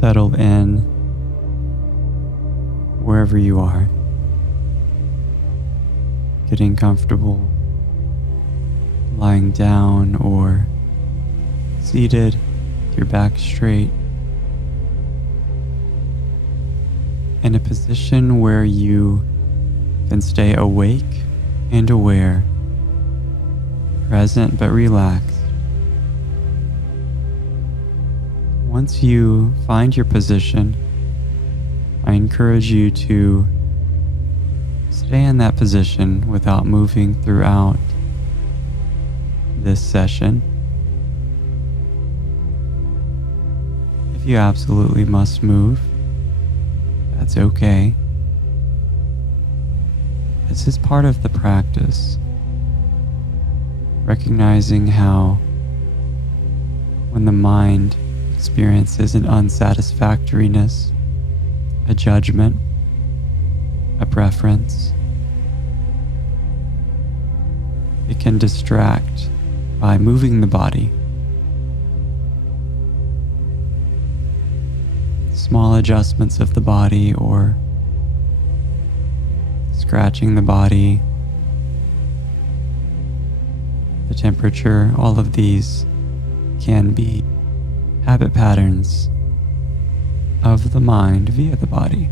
settle in wherever you are, getting comfortable, lying down or seated, your back straight, in a position where you can stay awake and aware, present but relaxed. Once you find your position, I encourage you to stay in that position without moving throughout this session. If you absolutely must move, that's okay. This is part of the practice. Recognizing how when the mind experiences an unsatisfactoriness, a judgment, a preference, it can distract by moving the body. Small adjustments of the body or scratching the body, the temperature, all of these can be habit patterns of the mind via the body.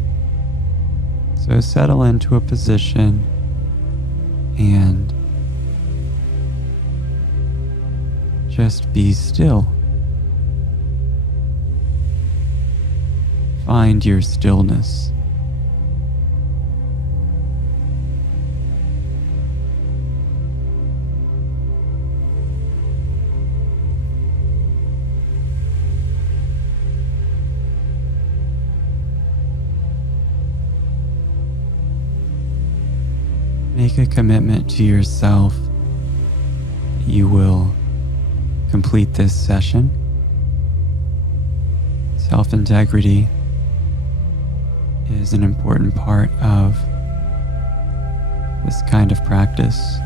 So settle into a position and just be still. Find your stillness. Make a commitment to yourself that you will complete this session. Self-integrity is an important part of this kind of practice.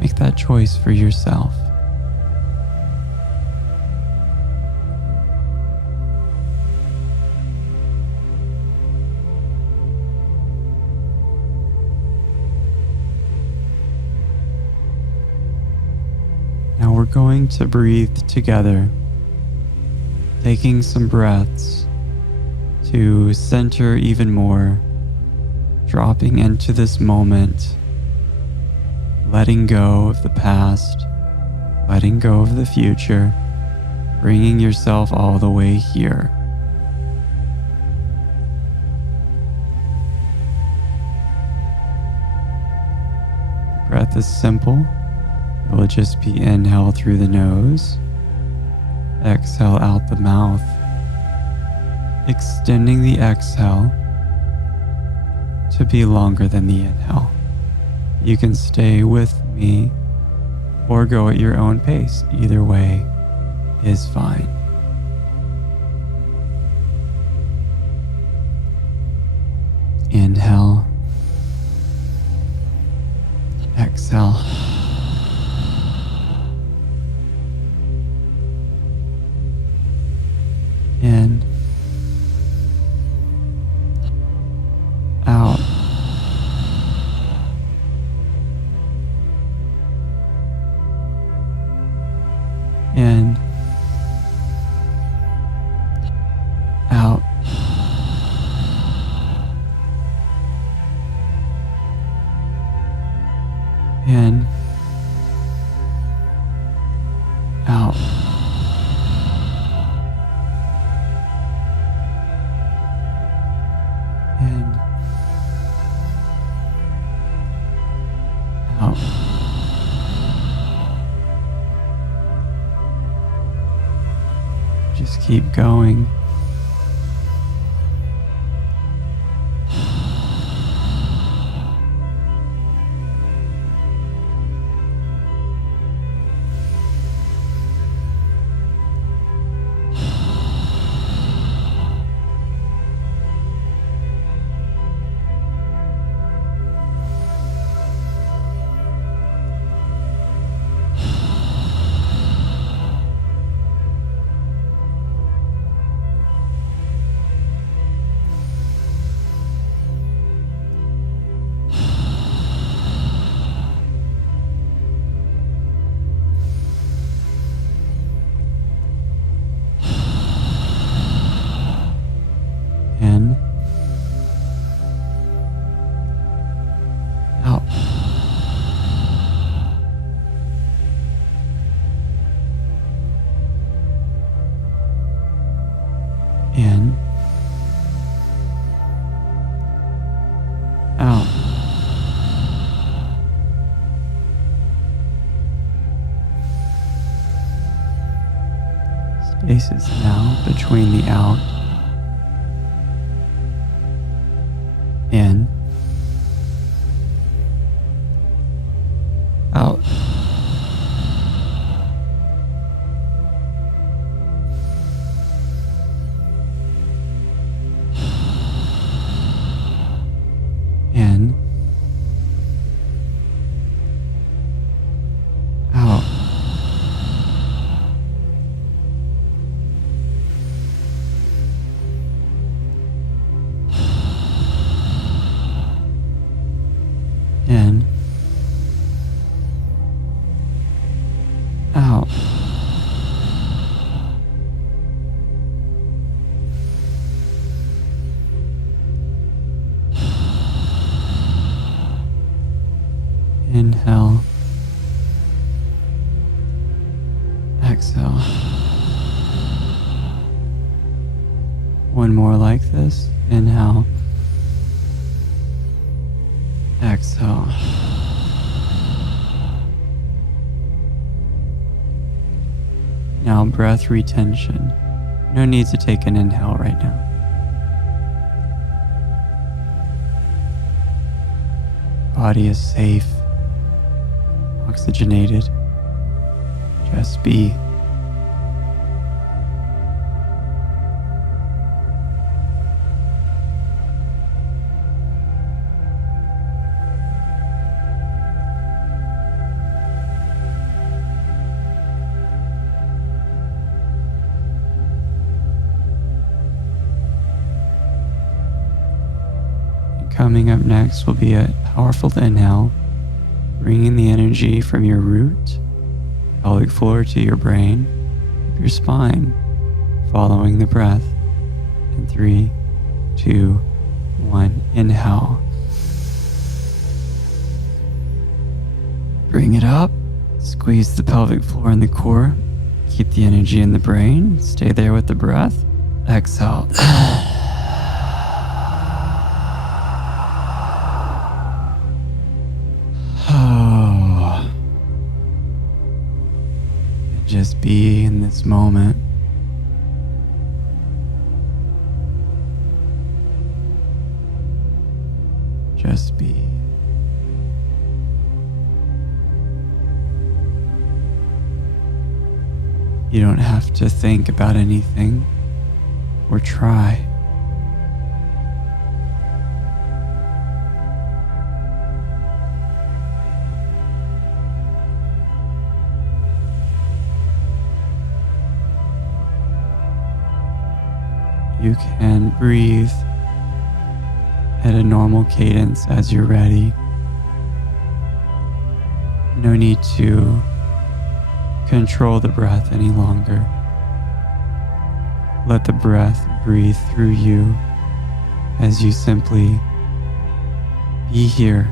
Make that choice for yourself. Now we're going to breathe together, taking some breaths to center even more, dropping into this moment, letting go of the past, letting go of the future, bringing yourself all the way here. The breath is simple. It will just be inhale through the nose, exhale out the mouth, extending the exhale to be longer than the inhale. You can stay with me or go at your own pace. Either way is fine. Inhale, exhale. In, out, in, out, in, out. In, out. Just keep going. In. Out. In. Out. Spaces now between the out, in, out. In, out. In, out. Inhale. Exhale. One more like this. Inhale. Exhale. Now breath retention. No need to take an inhale right now. Body is safe, oxygenated. Just be. Coming up next will be a powerful inhale, bringing the energy from your root, pelvic floor to your brain, your spine, following the breath. In 3, 2, 1, inhale. Bring it up, squeeze the pelvic floor and the core, keep the energy in the brain, stay there with the breath. Exhale. Just be in this moment. Just be. You don't have to think about anything or try. You can breathe at a normal cadence as you're ready. No need to control the breath any longer. Let the breath breathe through you as you simply be here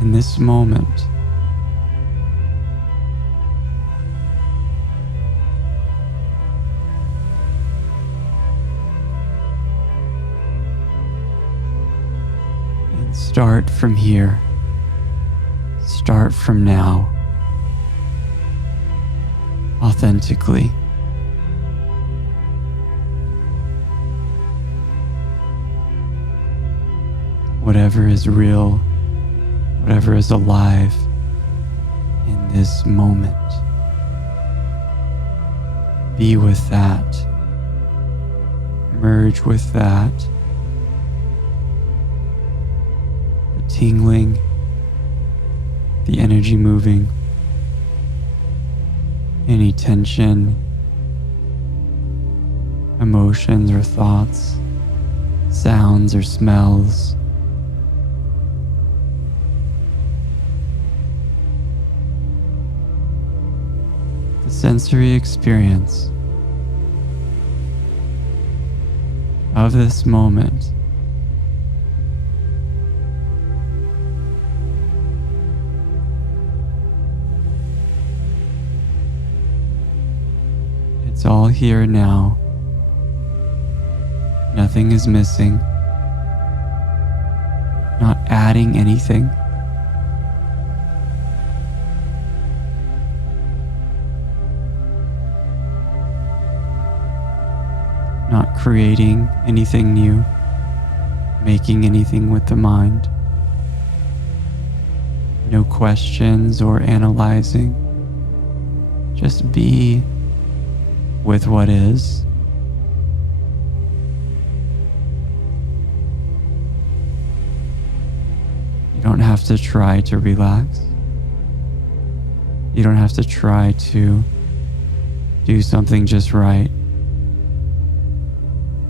in this moment. Start from here. Start from now. Authentically. Whatever is real, whatever is alive in this moment. Be with that. Merge with that. Tingling, the energy moving, any tension, emotions or thoughts, sounds or smells. The sensory experience of this moment. It's all here now. Nothing is missing. Not adding anything. Not creating anything new. Making anything with the mind. No questions or analyzing. Just be with what is. You don't have to try to relax. You don't have to try to do something just right.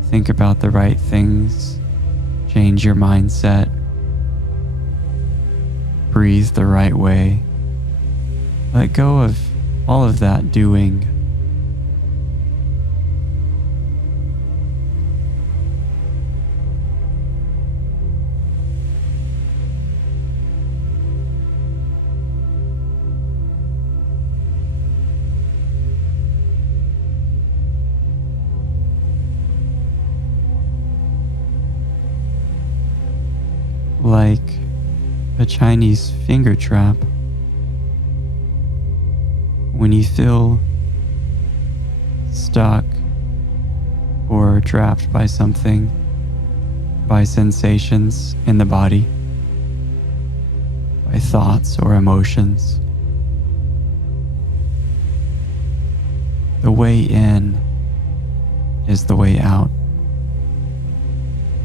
Think about the right things. Change your mindset. Breathe the right way. Let go of all of that doing. Like a Chinese finger trap. When you feel stuck or trapped by something, by sensations in the body, by thoughts or emotions, the way in is the way out.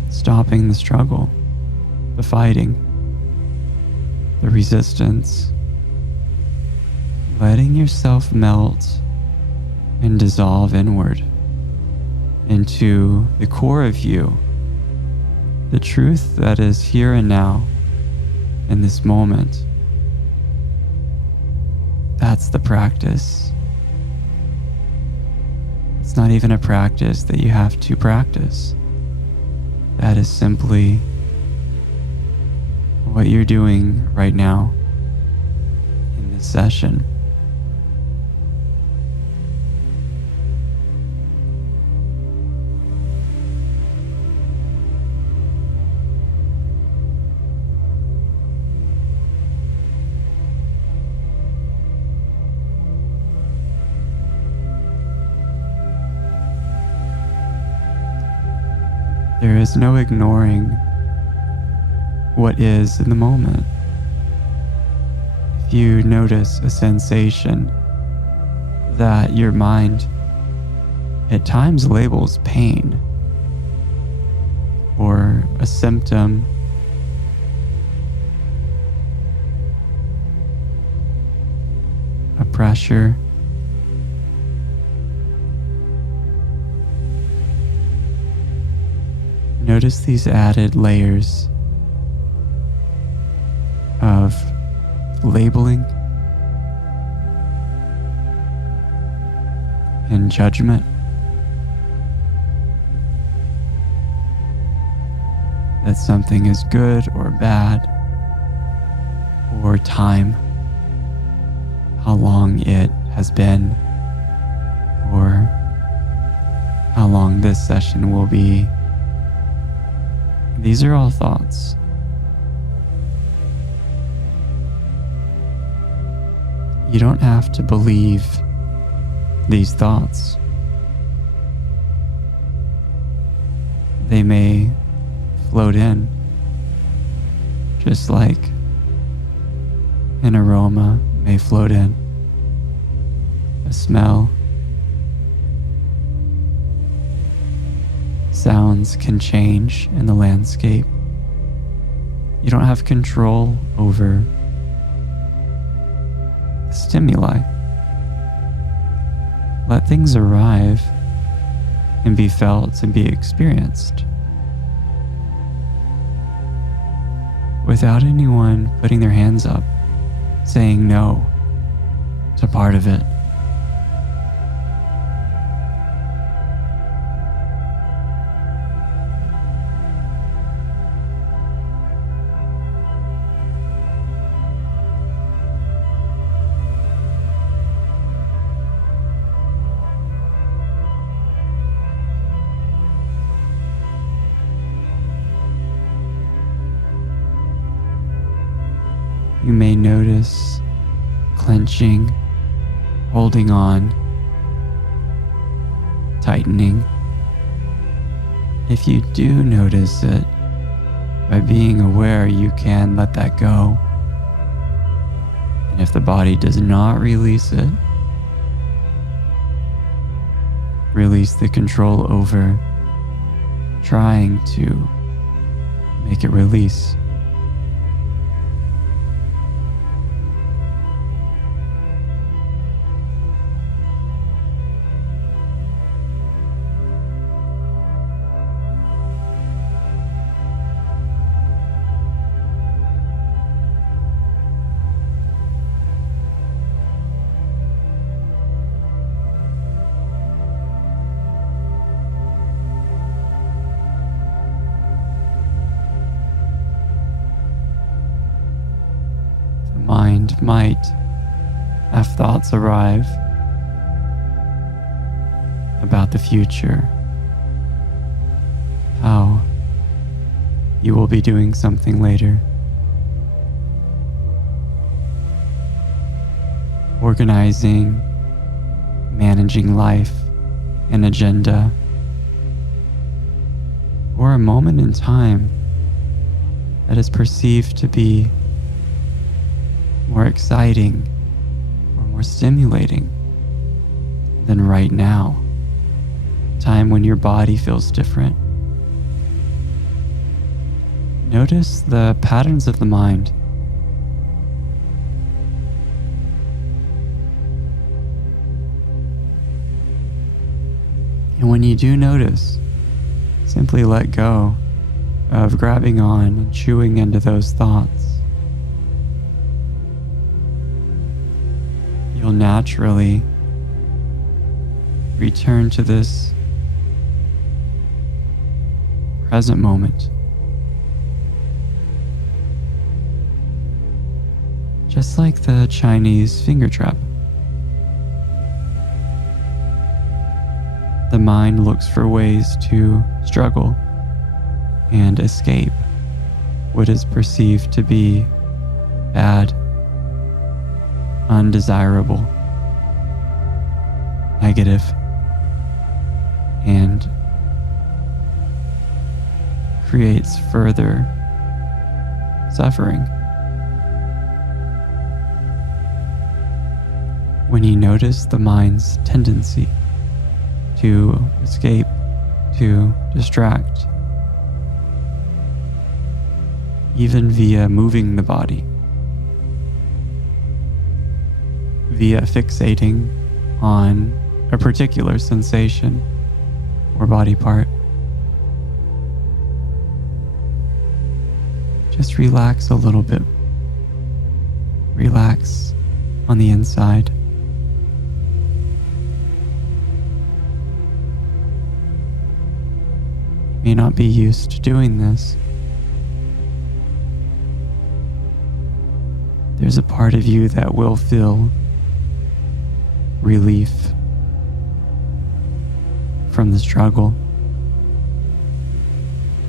Stopping the struggle, the fighting, the resistance, letting yourself melt and dissolve inward into the core of you, the truth that is here and now in this moment. That's the practice. It's not even a practice that you have to practice. That is simply what you're doing right now in this session. There is no ignoring what is in the moment. If you notice a sensation that your mind at times labels pain or a symptom, a pressure, notice these added layers of labeling and judgment that something is good or bad, or time, how long it has been, or how long this session will be. These are all thoughts. You don't have to believe these thoughts. They may float in, just like an aroma may float in, a smell. Sounds can change in the landscape. You don't have control over the stimuli. Let things arrive and be felt and be experienced without anyone putting their hands up, saying no to part of it. You may notice clenching, holding on, tightening. If you do notice it, by being aware, you can let that go. And if the body does not release it, release the control over trying to make it release. Mind might have thoughts arrive about the future, how you will be doing something later, organizing, managing life, an agenda, or a moment in time that is perceived to be more exciting or more stimulating than right now, a time when your body feels different. Notice the patterns of the mind. And when you do notice, simply let go of grabbing on and chewing into those thoughts. You'll naturally return to this present moment. Just like the Chinese finger trap. The mind looks for ways to struggle and escape what is perceived to be bad, undesirable, negative, and creates further suffering. When you notice the mind's tendency to escape, to distract, even via moving the body, via fixating on a particular sensation or body part, just relax a little bit. Relax on the inside. You may not be used to doing this. There's a part of you that will feel relief from the struggle.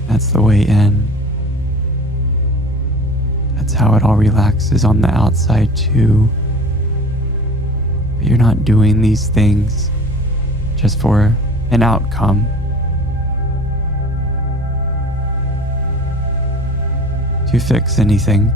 That's the way in. That's how it all relaxes on the outside too. But you're not doing these things just for an outcome. To fix anything.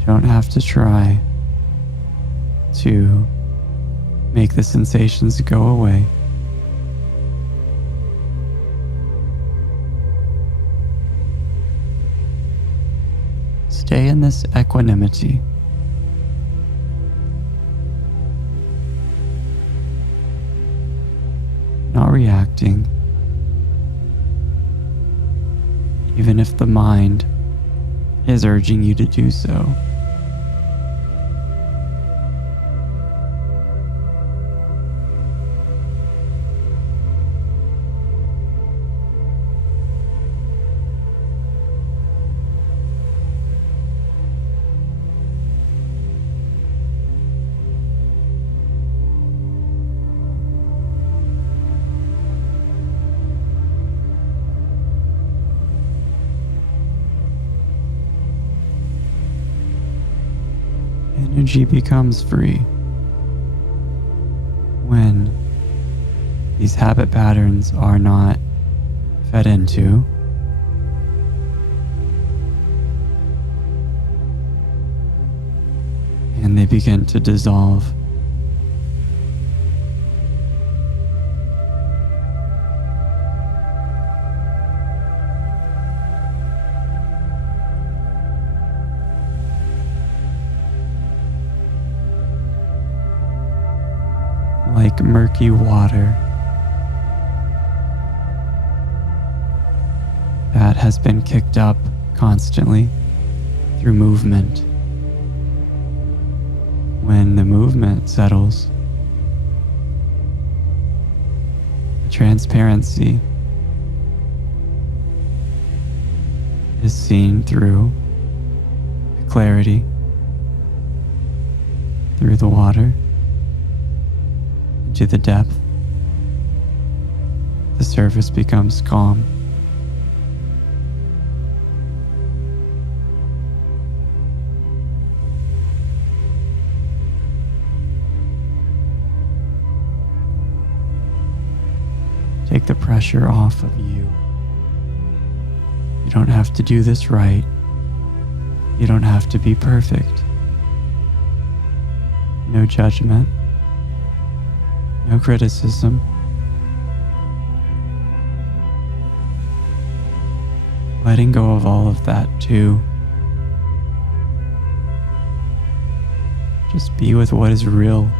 You don't have to try to make the sensations go away. Stay in this equanimity. Not reacting. Even if the mind is urging you to do so. Energy becomes free when these habit patterns are not fed into, and they begin to dissolve. Like murky water that has been kicked up constantly through movement. When the movement settles, the transparency is seen through the clarity, through the water, to the depth. The surface becomes calm. Take the pressure off of you. You don't have to do this right. You don't have to be perfect. No judgment. No criticism. Letting go of all of that too. Just be with what is real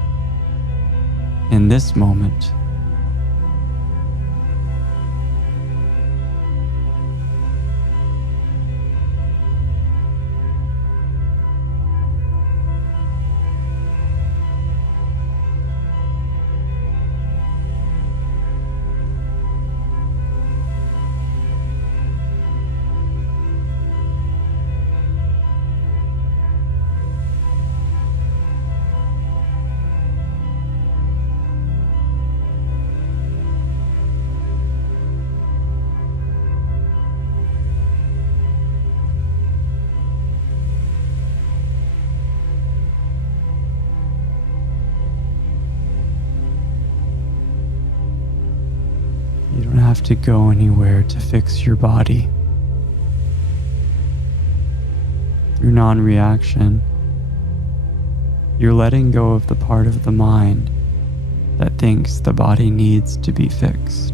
in this moment. You don't have to go anywhere to fix your body. Through non-reaction, you're letting go of the part of the mind that thinks the body needs to be fixed.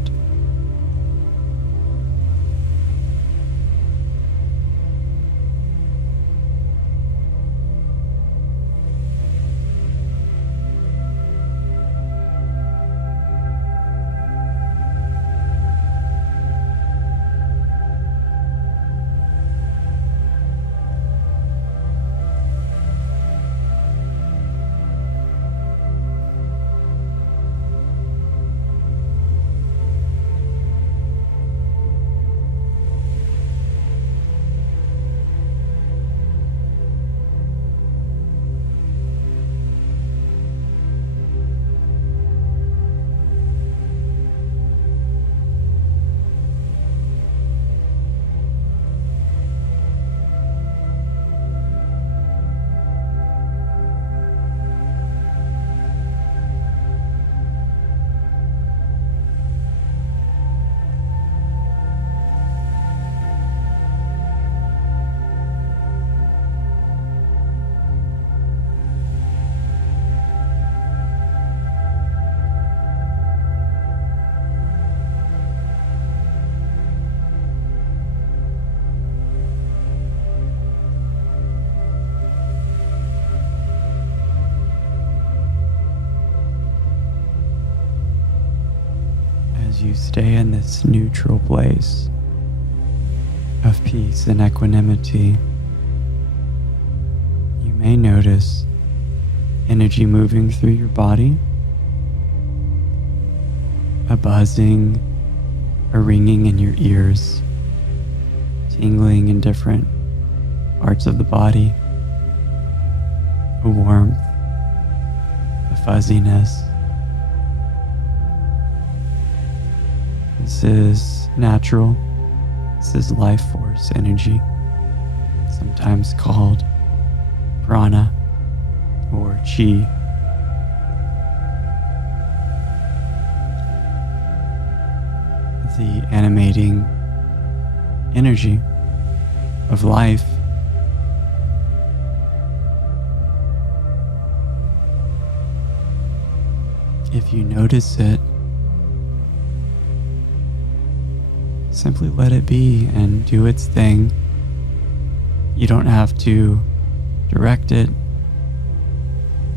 As you stay in this neutral place of peace and equanimity, may notice energy moving through your body, a buzzing, a ringing in your ears, tingling in different parts of the body, a warmth, a fuzziness. This is natural. This is life force energy, sometimes called prana or chi. The animating energy of life. If you notice it, simply let it be and do its thing. You don't have to direct it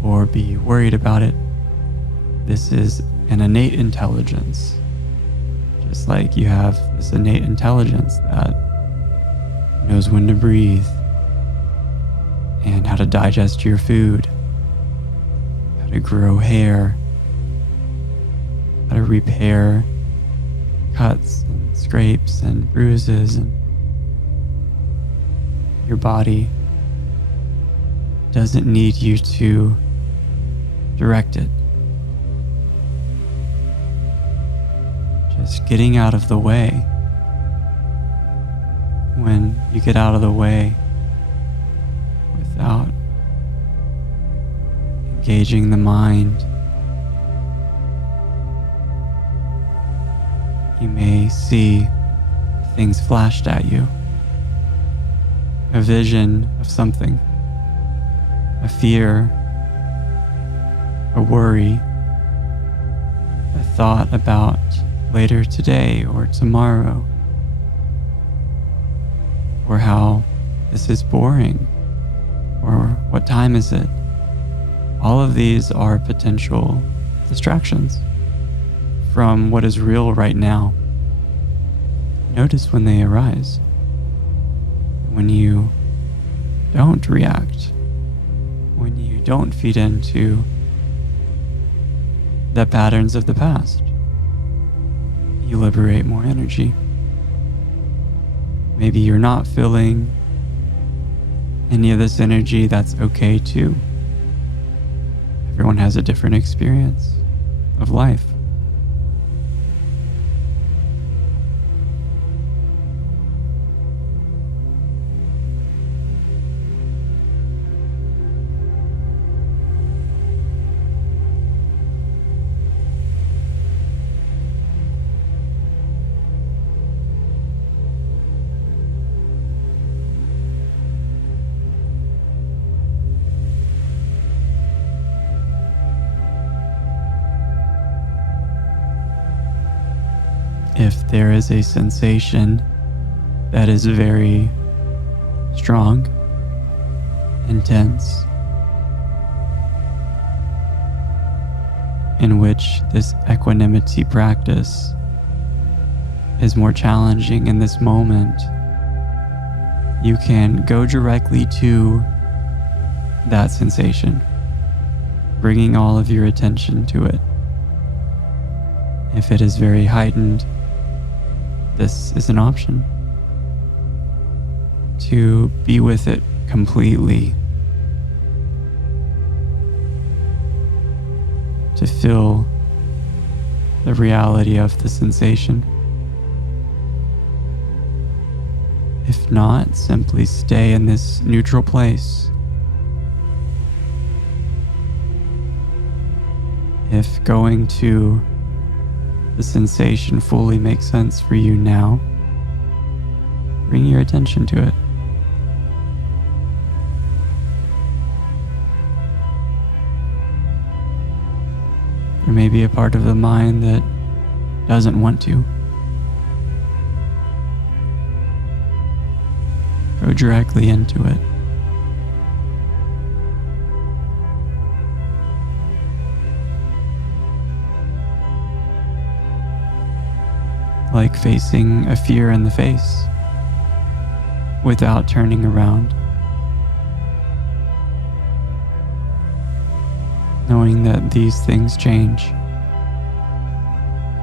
or be worried about it. This is an innate intelligence. Just like you have this innate intelligence that knows when to breathe and how to digest your food, how to grow hair, how to repair cuts and scrapes and bruises, and your body doesn't need you to direct it. Just getting out of the way. When you get out of the way without engaging the mind, you may see things flashed at you. A vision of something, a fear, a worry, a thought about later today or tomorrow, or how this is boring, or what time is it? All of these are potential distractions from what is real right now. Notice when they arise. When you don't react, when you don't feed into the patterns of the past, you liberate more energy. Maybe you're not feeling any of this energy. That's okay too. Everyone has a different experience of life. If there is a sensation that is very strong, intense, in which this equanimity practice is more challenging in this moment, you can go directly to that sensation, bringing all of your attention to it. If it is very heightened, this is an option to be with it completely, to feel the reality of the sensation. If not, simply stay in this neutral place. If going to the sensation fully makes sense for you now, bring your attention to it. There may be a part of the mind that doesn't want to. Go directly into it. Like facing a fear in the face without turning around. knowing that these things change.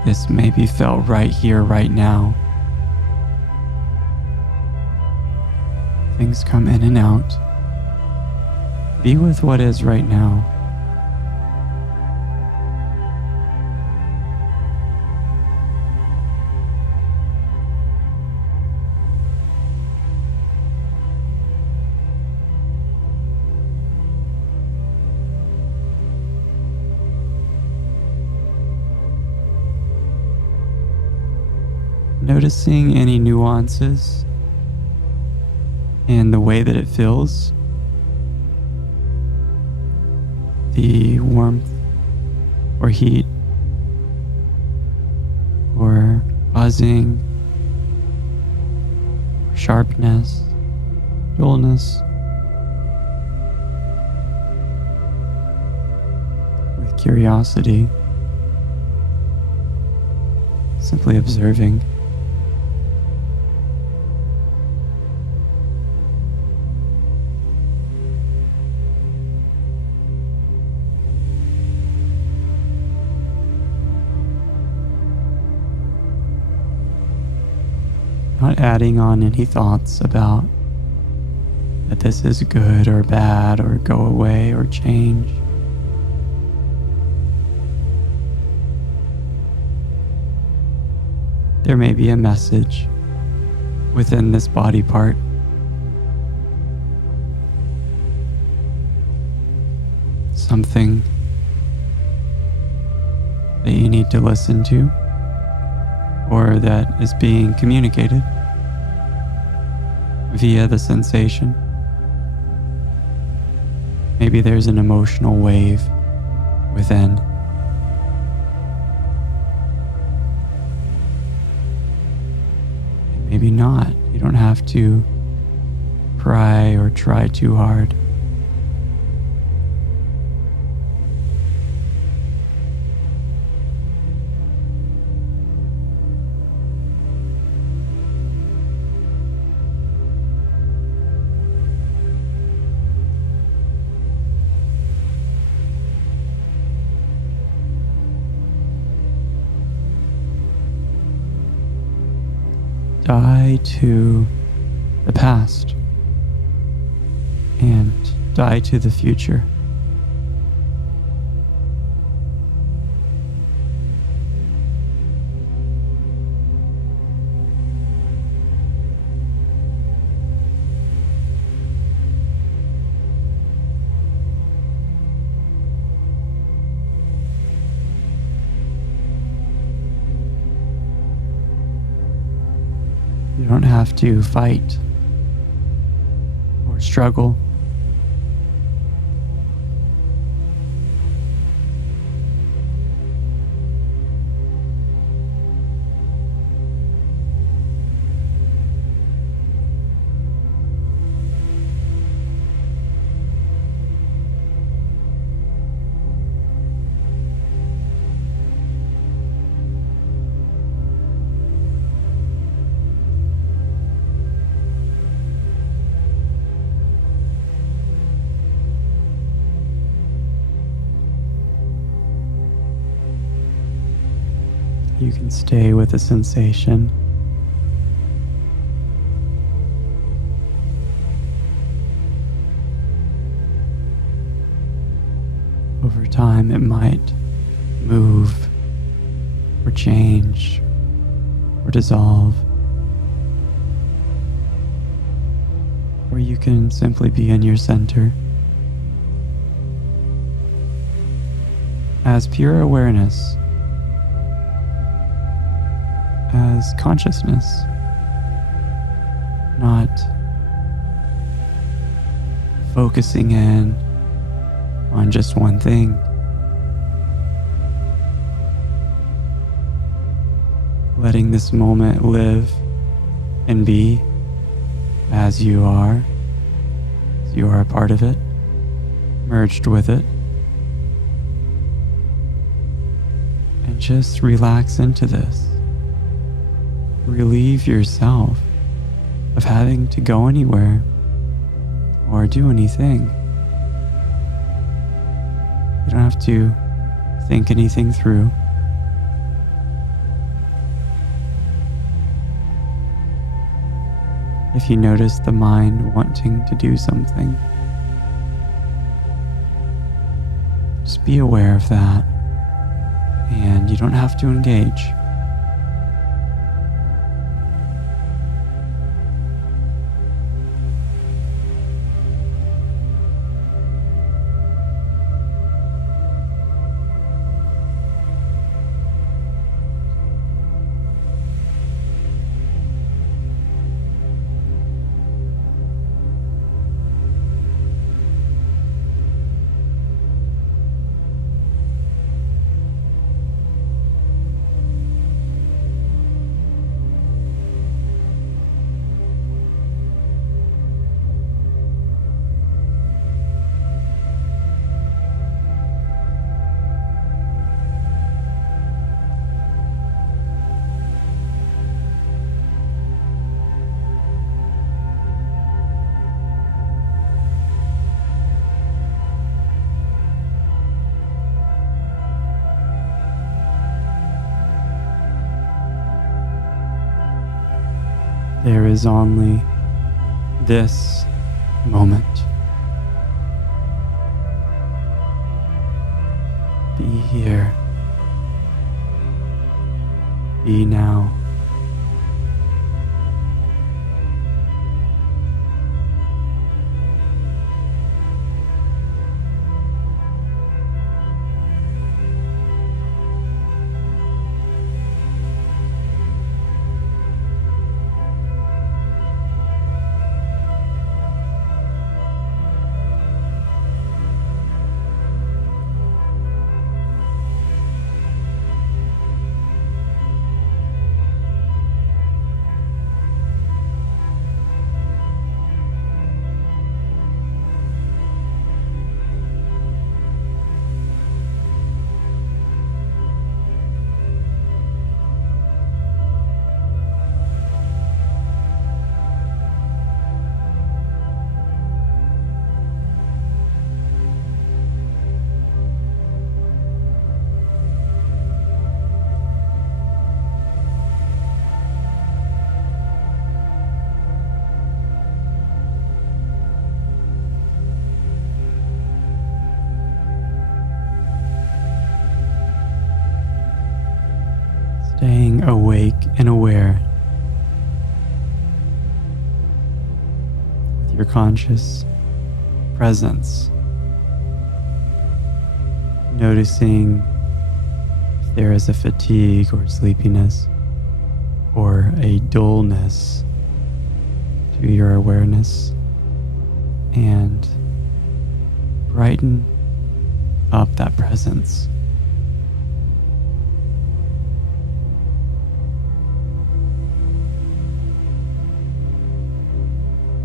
This may be felt right here, right now. Things come in and out. Be with what is right now. Noticing any nuances in the way that it feels, the warmth or heat or buzzing, sharpness, dullness, with curiosity, simply observing. Not adding on any thoughts about that this is good or bad or go away or change. There may be a message within this body part. Something that you need to listen to, or that is being communicated via the sensation. Maybe there's an emotional wave within. Maybe not. You don't have to pry or try too hard. Die to the past and die to the future. You don't have to fight or struggle. You can stay with the sensation. Over time, it might move or change or dissolve. Or you can simply be in your center as pure awareness, as consciousness, not focusing in on just one thing. Letting this moment live and be as you are a part of it, merged with it, and just relax into this. Relieve yourself of having to go anywhere or do anything. You don't have to think anything through. If you notice the mind wanting to do something, just be aware of that, and you don't have to engage. There is only this moment. Be here. Be now. Staying awake and aware with your conscious presence, noticing if there is a fatigue or sleepiness or a dullness to your awareness, and brighten up that presence.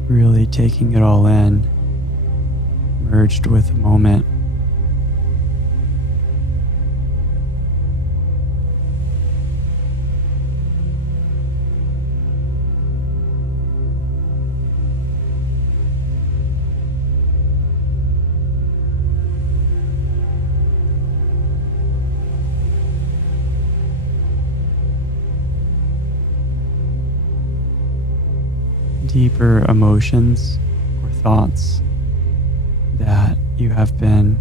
Really taking it all in, merged with the moment. Deeper emotions or thoughts that you have been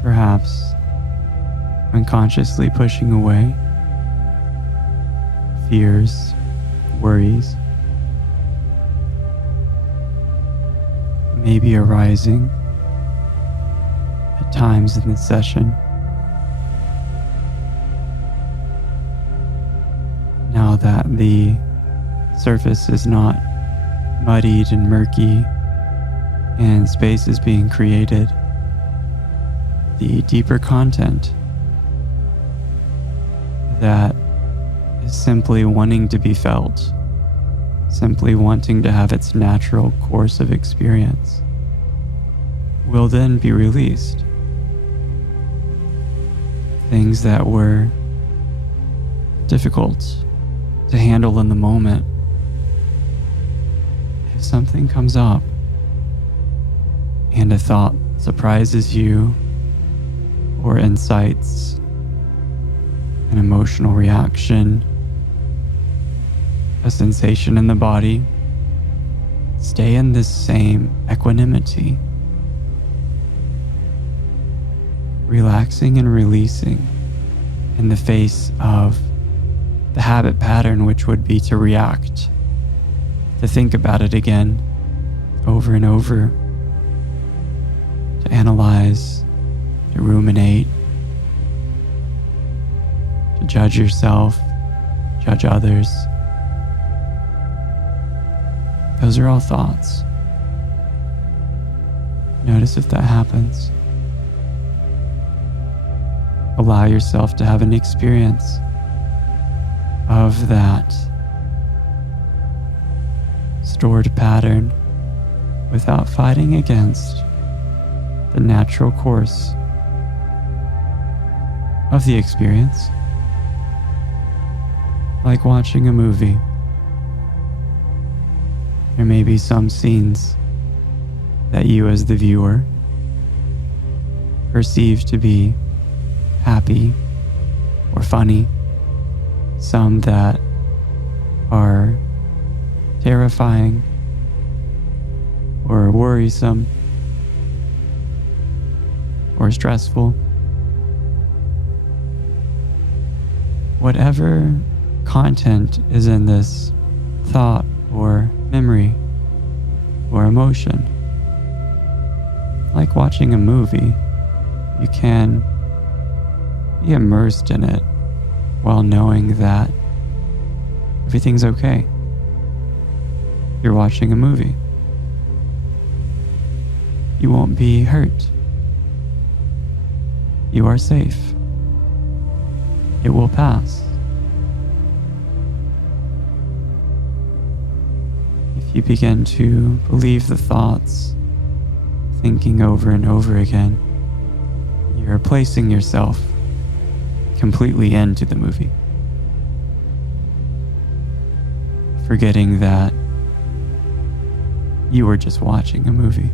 perhaps unconsciously pushing away, fears, worries, maybe arising at times in this session. Now that the surface is not muddied and murky and space is being created, the deeper content that is simply wanting to be felt, simply wanting to have its natural course of experience, will then be released. Things that were difficult to handle in the moment, if something comes up and a thought surprises you or incites an emotional reaction, a sensation in the body, stay in this same equanimity, relaxing and releasing in the face of the habit pattern, which would be to react, to think about it again over and over, to analyze, to ruminate, to judge yourself, judge others. Those are all thoughts. Notice if that happens. Allow yourself to have an experience of that stored pattern without fighting against the natural course of the experience. Like watching a movie. There may be some scenes that you as the viewer perceive to be happy or funny, some that are terrifying or worrisome or stressful. Whatever content is in this thought or memory or emotion, like watching a movie, you can be immersed in it while knowing that everything's okay. You're watching a movie. You won't be hurt. You are safe. It will pass. If you begin to believe the thoughts, thinking over and over again, you're placing yourself completely into the movie, forgetting that you were just watching a movie.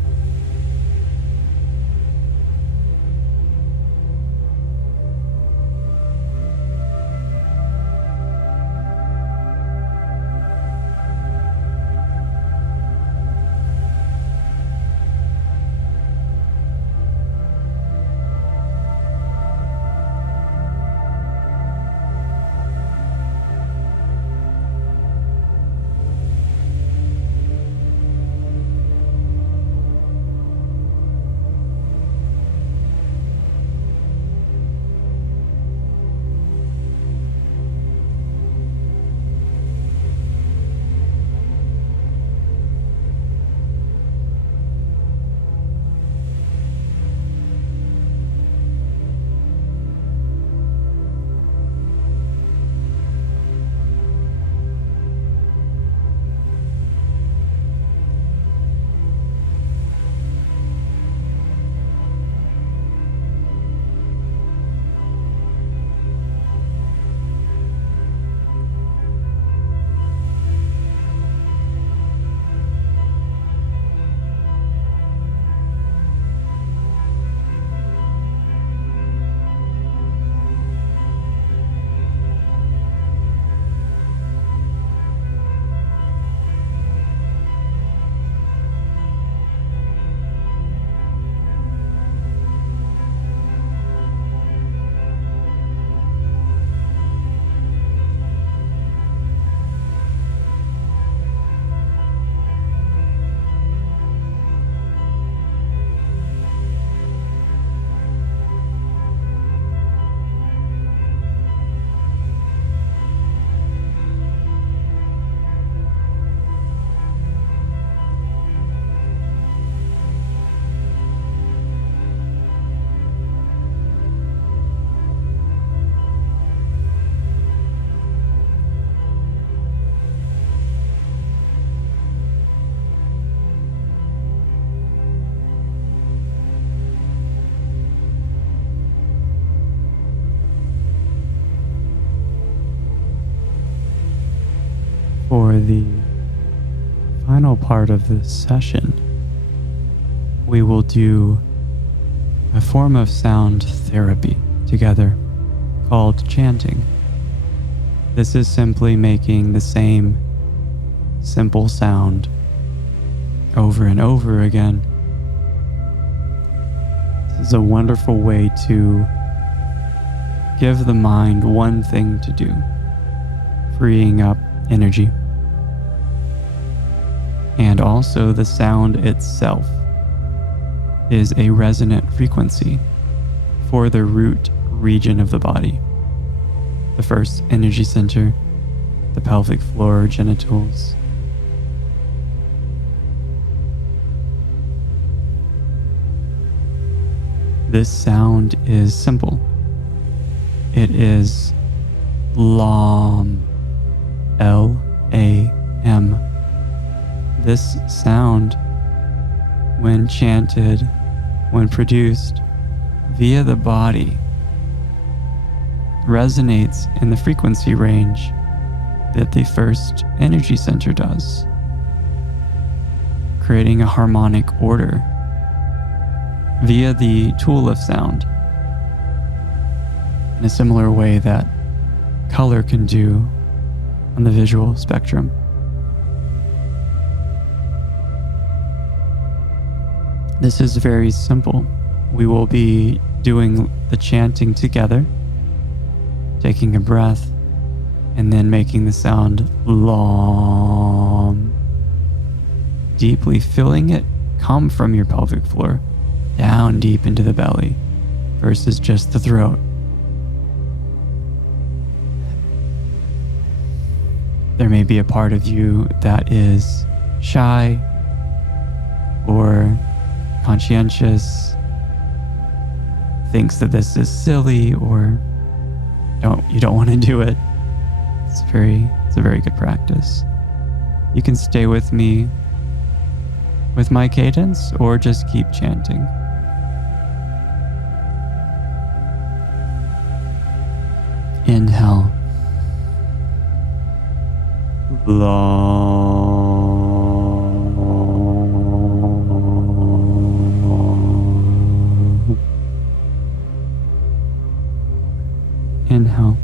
For the final part of this session, we will do a form of sound therapy together called chanting. This is simply making the same simple sound over and over again. This is a wonderful way to give the mind one thing to do, freeing up energy. And also the sound itself is a resonant frequency for the root region of the body. The first energy center, the pelvic floor or genitals. This sound is simple. It is LAM, L-A-M. This sound, when chanted, when produced via the body, resonates in the frequency range that the first energy center does, creating a harmonic order via the tool of sound, in a similar way that color can do on the visual spectrum. This is very simple. We will be doing the chanting together, taking a breath, and then making the sound LAM, deeply feeling it come from your pelvic floor down deep into the belly versus just the throat. There may be a part of you that is shy or conscientious, thinks that this is silly, or you don't want to do it. It's a very good practice. You can stay with me with my cadence or just keep chanting. Inhale. Long. Inhale.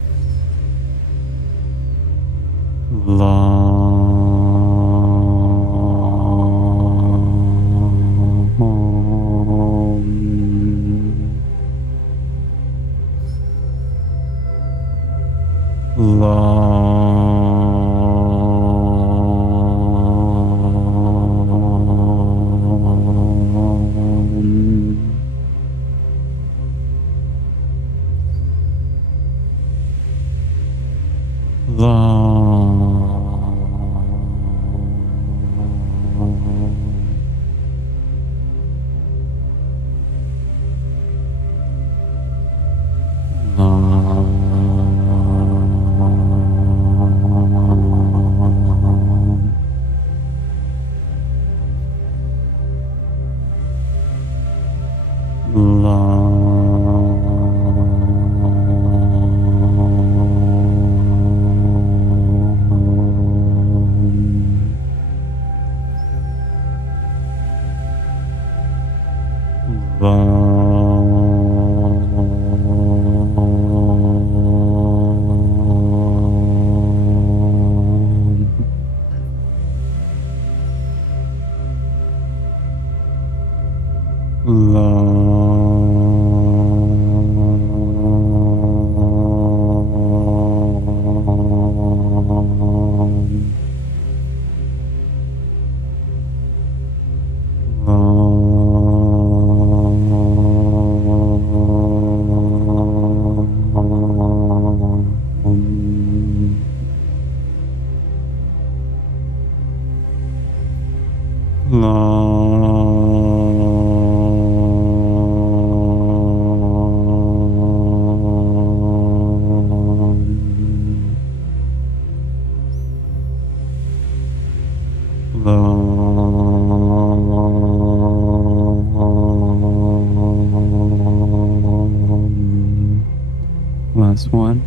Last one.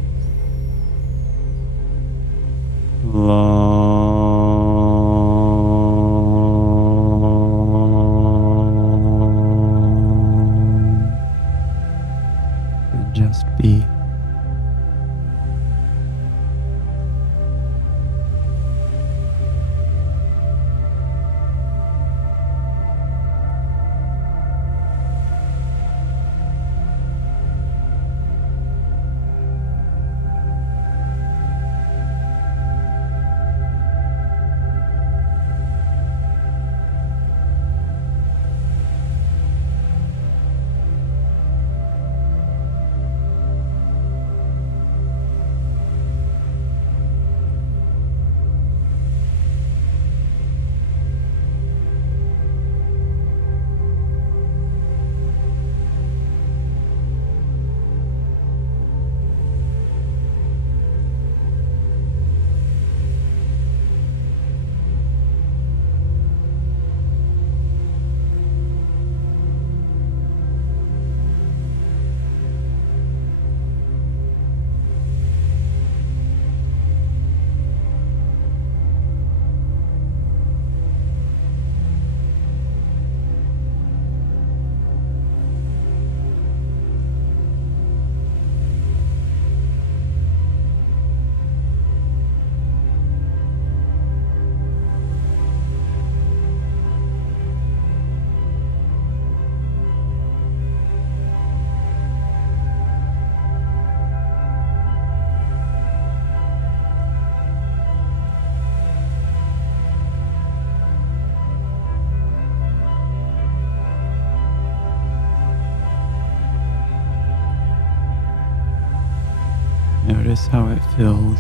Notice how it feels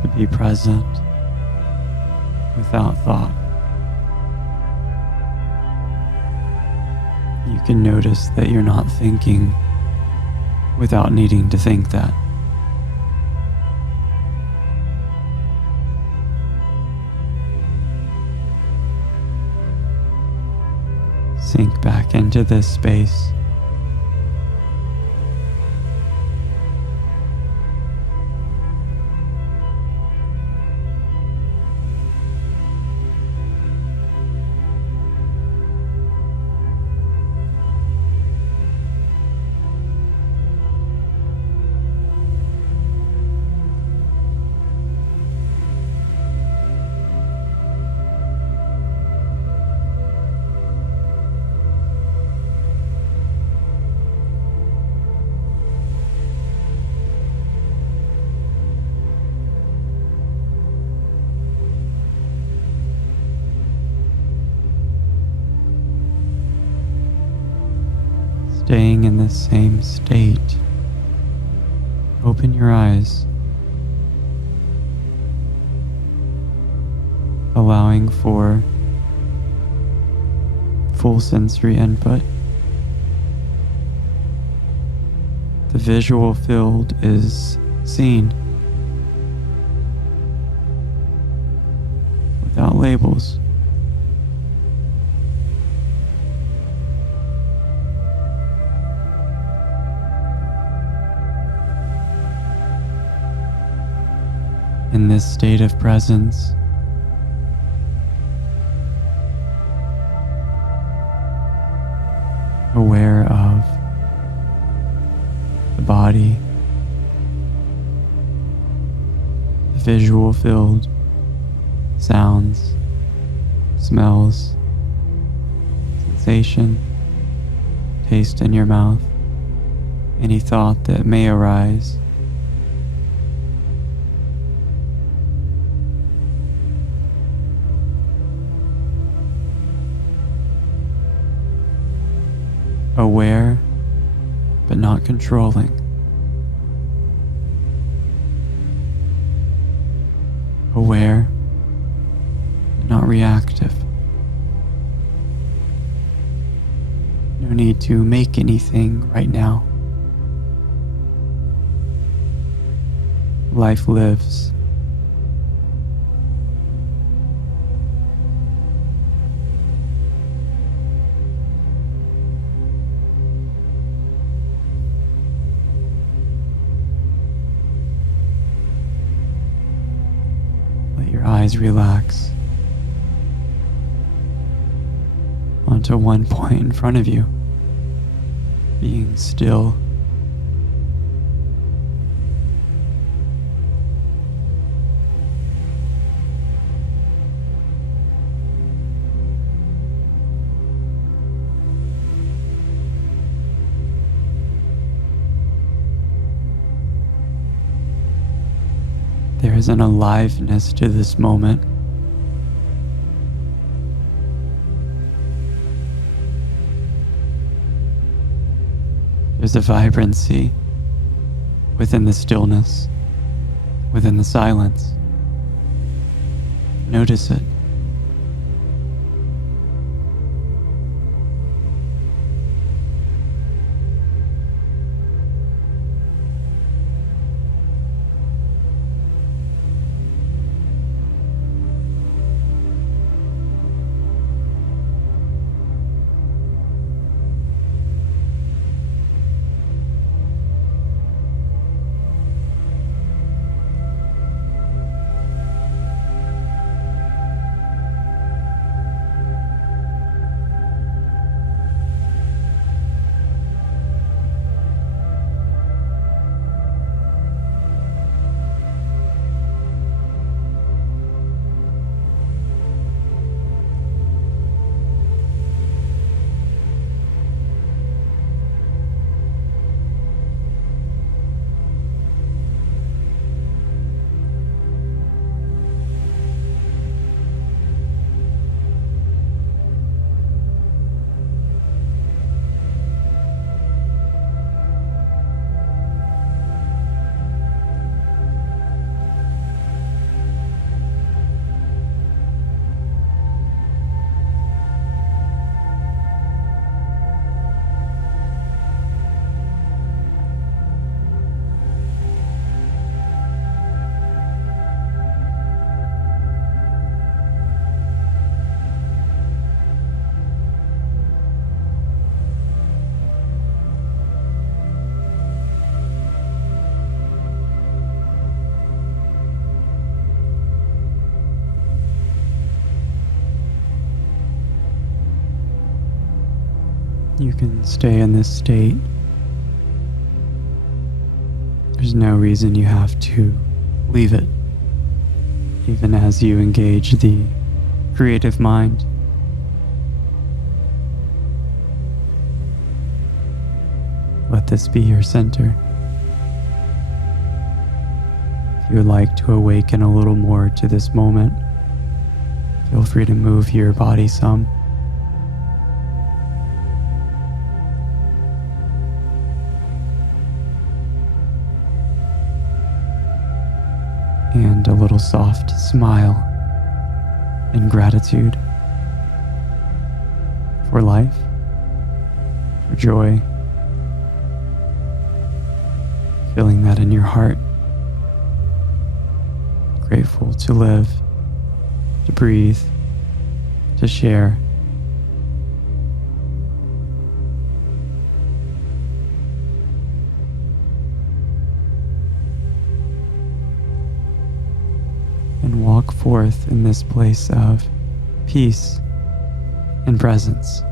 to be present without thought. You can notice that you're not thinking without needing to think that. Sink back into this space. Staying in the same state, open your eyes, allowing for full sensory input. The visual field is seen without labels. In this state of presence, aware of the body, the visual field, sounds, smells, sensation, taste in your mouth, any thought that may arise. Aware, but not controlling. Aware, but not reactive. No need to make anything right now. Life lives. Eyes relax onto one point in front of you, being still. There is an aliveness to this moment. There's a vibrancy within the stillness, within the silence. Notice it. You can stay in this state. There's no reason you have to leave it, even as you engage the creative mind. Let this be your center. If you would like to awaken a little more to this moment, feel free to move your body some. And a little soft smile in gratitude for life, for joy, feeling that in your heart, grateful to live, to breathe, to share. And walk forth in this place of peace and presence.